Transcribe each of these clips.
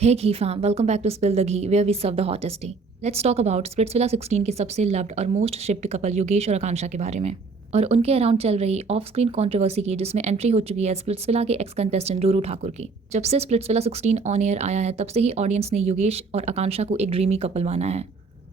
Hey Ghee fam, welcome back to Spill the Ghee, where we serve the hottest tea. Let's talk about Splitsvilla 16 के सबसे loved और most shipped couple Yogesh और आकांक्षा के बारे में और उनके अराउंड चल रही ऑफ स्क्रीन कंट्रोवर्सी की, जिसमें एंट्री हो चुकी है स्प्लिट्सविला के एक्स कंटेस्टेंट रूरू ठाकुर की। जब से स्प्लिट्सविला 16 ऑन एयर आया है, तब से ही ऑडियंस ने योगेश और आकांक्षा को एक ड्रीमी कपल माना है।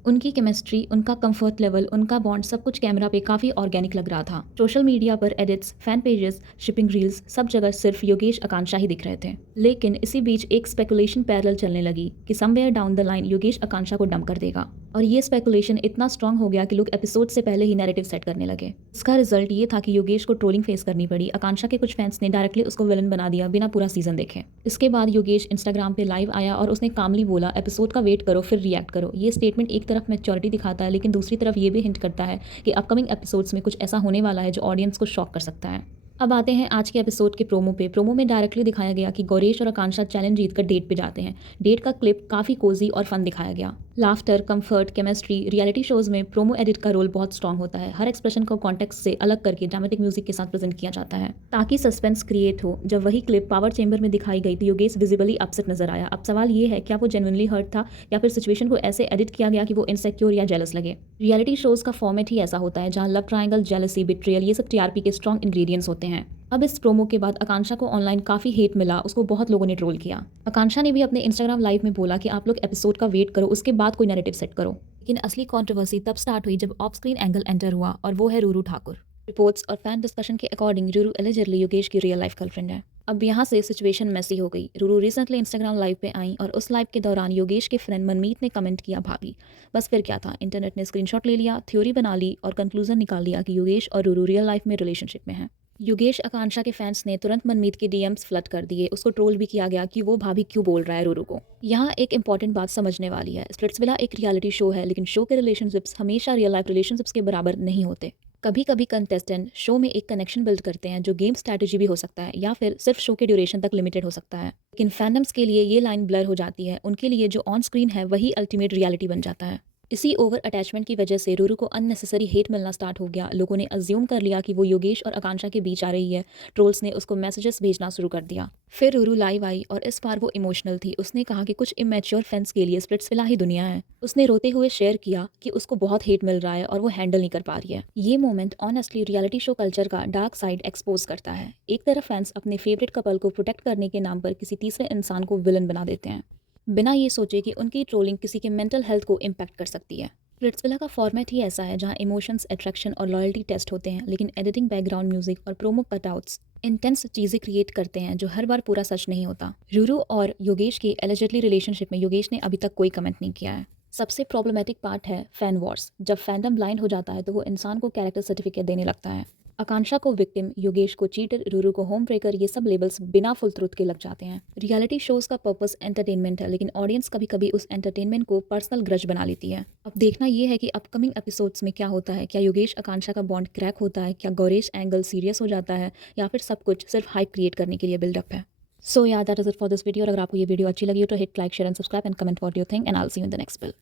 उनकी केमिस्ट्री, उनका कंफर्ट लेवल, उनका बॉन्ड, सब कुछ कैमरा पे काफ़ी ऑर्गेनिक लग रहा था। सोशल मीडिया पर edits, fan pages, shipping reels, सब जगह सिर्फ योगेश आकांक्षा ही दिख रहे थे। लेकिन इसी बीच एक स्पेकुलेशन पैरेलल चलने लगी कि somewhere down the line Yogesh Akanksha को डंप कर देगा, और ये स्पेकुलेशन इतना स्ट्रांग हो गया कि लोग एपिसोड से पहले ही नैरेटिव सेट करने लगे। इसका रिजल्ट ये था कि योगेश को ट्रोलिंग फेस करनी पड़ी। आकांक्षा के कुछ फैंस ने डायरेक्टली उसको विलन बना दिया बिना पूरा सीजन देखे। इसके बाद योगेश इंस्टाग्राम पे लाइव आया और उसने कामली बोला, एपिसोड का वेट करो फिर रिएक्ट करो। ये स्टेटमेंट एक तरफ मैच्योरिटी दिखाता है, लेकिन दूसरी तरफ ये भी हिंट करता है कि अपकमिंग एपिसोड्स में कुछ ऐसा होने वाला है जो ऑडियंस को शॉक कर सकता है। अब आते हैं आज के एपिसोड के प्रोमो पे। प्रोमो में डायरेक्टली दिखाया गया कि गौरेश और आकांक्षा चैलेंज जीतकर डेट पे जाते हैं। डेट का क्लिप काफ़ी कोजी और फन दिखाया गया। Laughter, comfort, chemistry, reality shows में प्रोमो एडिट का रोल बहुत स्ट्रांग होता है। हर एक्सप्रेशन को कॉन्टेक्स्ट से अलग करके ड्रामेटिक म्यूजिक के साथ प्रेजेंट किया जाता है ताकि सस्पेंस क्रिएट हो। जब वही क्लिप पावर चेंबर में दिखाई गई तो योगेश विजिबली अपसेट नजर आया। अब सवाल ये है, क्या वो जेन्युइनली हर्ट था या फिर सिचुएशन को ऐसे एडिट किया गया कि वो इनसेक्योर या जेलस लगे। रियलिटी शोज का फॉर्मेट ही ऐसा होता है जहाँ लव ट्रायंगल, जेलसी, बिट्रियल, ये सब टीआरपी के स्ट्रॉन्ग इंग्रेडिएंट्स होते हैं। अब इस प्रोमो के बाद आकांक्षा को ऑनलाइन काफ़ी हेट मिला, उसको बहुत लोगों ने ट्रोल किया। आकांक्षा ने भी अपने इंस्टाग्राम लाइव में बोला कि आप लोग एपिसोड का वेट करो, उसके बाद कोई नैरेटिव सेट करो। लेकिन असली कंट्रोवर्सी तब स्टार्ट हुई जब ऑफ स्क्रीन एंगल एंटर हुआ, और वो है रूरू ठाकुर। रिपोर्ट्स और फैन डिस्कशन के अकॉर्डिंग रूरू एलिजिडली योगेश की रियल लाइफ गर्लफ्रेंड है। अब यहाँ से सिचुएशन मैसी हो गई। रूरू रिसेंटली इंस्टाग्राम लाइव पे आई और उस लाइव के दौरान योगेश के फ्रेंड मनमीत ने कमेंट किया, भाभी। बस फिर क्या था, इंटरनेट ने स्क्रीनशॉट ले लिया, थ्योरी बना ली और कंक्लूजन निकाल लिया कि योगेश और रूरू रियल लाइफ में रिलेशनशिप में है। योगेश आकांक्षा के फैंस ने तुरंत मनमीत के डीएम्स फ्लड कर दिए। उसको ट्रोल भी किया गया कि वो भाभी क्यों बोल रहा है रूरू को। यहाँ एक इंपॉर्टेंट बात समझने वाली है, स्प्लिट्सविला एक रियलिटी शो है, लेकिन शो के रिलेशनशिप्स हमेशा रियल लाइफ रिलेशनशिप्स के बराबर नहीं होते। कभी कभी कंटेस्टेंट शो में एक कनेक्शन बिल्ड करते हैं जो गेम स्ट्रैटेजी भी हो सकता है या फिर सिर्फ शो के ड्यूरेशन तक लिमिटेड हो सकता है। लेकिन फैंडम्स के लिए ये लाइन ब्लर हो जाती है। उनके लिए जो ऑन स्क्रीन है वही अल्टीमेट रियलिटी बन जाता है। इसी ओवर अटैचमेंट की वजह से रूरू को अननेसेसरी हेट मिलना स्टार्ट हो गया। लोगों ने अज्यूम कर लिया कि वो योगेश और आकांक्षा के बीच आ रही है। ट्रोल्स ने उसको मैसेजेस भेजना शुरू कर दिया। फिर रूरू लाइव आई और इस बार वो इमोशनल थी। उसने कहा कि कुछ इमेच्योर फैंस के लिए स्प्लिट्सविला ही दुनिया है। उसने रोते हुए शेयर किया कि उसको बहुत हेट मिल रहा है और वो हैंडल नहीं कर पा रही है। ये moment honestly reality show culture का डार्क साइड एक्सपोज करता है। एक तरफ फैंस अपने फेवरेट कपल को प्रोटेक्ट करने के नाम पर किसी तीसरे इंसान को विलन बना देते हैं, बिना ये सोचे कि उनकी ट्रोलिंग किसी के मेंटल हेल्थ को इम्पैक्ट कर सकती है। स्प्लिट्सविला का फॉर्मेट ही ऐसा है जहां इमोशंस, अट्रैक्शन और लॉयल्टी टेस्ट होते हैं, लेकिन एडिटिंग, बैकग्राउंड म्यूजिक और प्रोमो कटआउट्स इंटेंस चीज़ें क्रिएट करते हैं जो हर बार पूरा सच नहीं होता। रूरू और योगेश की एलिजिडली रिलेशनशिप में योगेश ने अभी तक कोई कमेंट नहीं किया है। सबसे प्रॉब्लमेटिक पार्ट है फैन वॉर्स। जब फैंडम ब्लाइंड हो जाता है तो वो इंसान को कैरेक्टर सर्टिफिकेट देने लगता है। आकांक्षा को विक्टिम, योगेश को चीटर, रूरू को होम ब्रेकर, ये सब लेबल्स बिना फुल ट्रुथ के लग जाते हैं। रियलिटी शोज का पर्पस एंटरटेनमेंट है, लेकिन ऑडियंस कभी कभी उस एंटरटेनमेंट को पर्सनल ग्रज बना लेती है। अब देखना ये है कि अपकमिंग एपिसोड्स में क्या होता है। क्या योगेश आकांक्षा का बॉन्ड क्रैक होता है, क्या गौरेश एंगल सीरियस हो जाता है, या फिर सब कुछ सिर्फ हाइप क्रिएट करने के लिए बिल्डअप है। सो या that is it for this video. अगर आपको ये वीडियो अच्छी लगी हो तो hit like, share and subscribe and comment what you think, and I will see you in the next bill.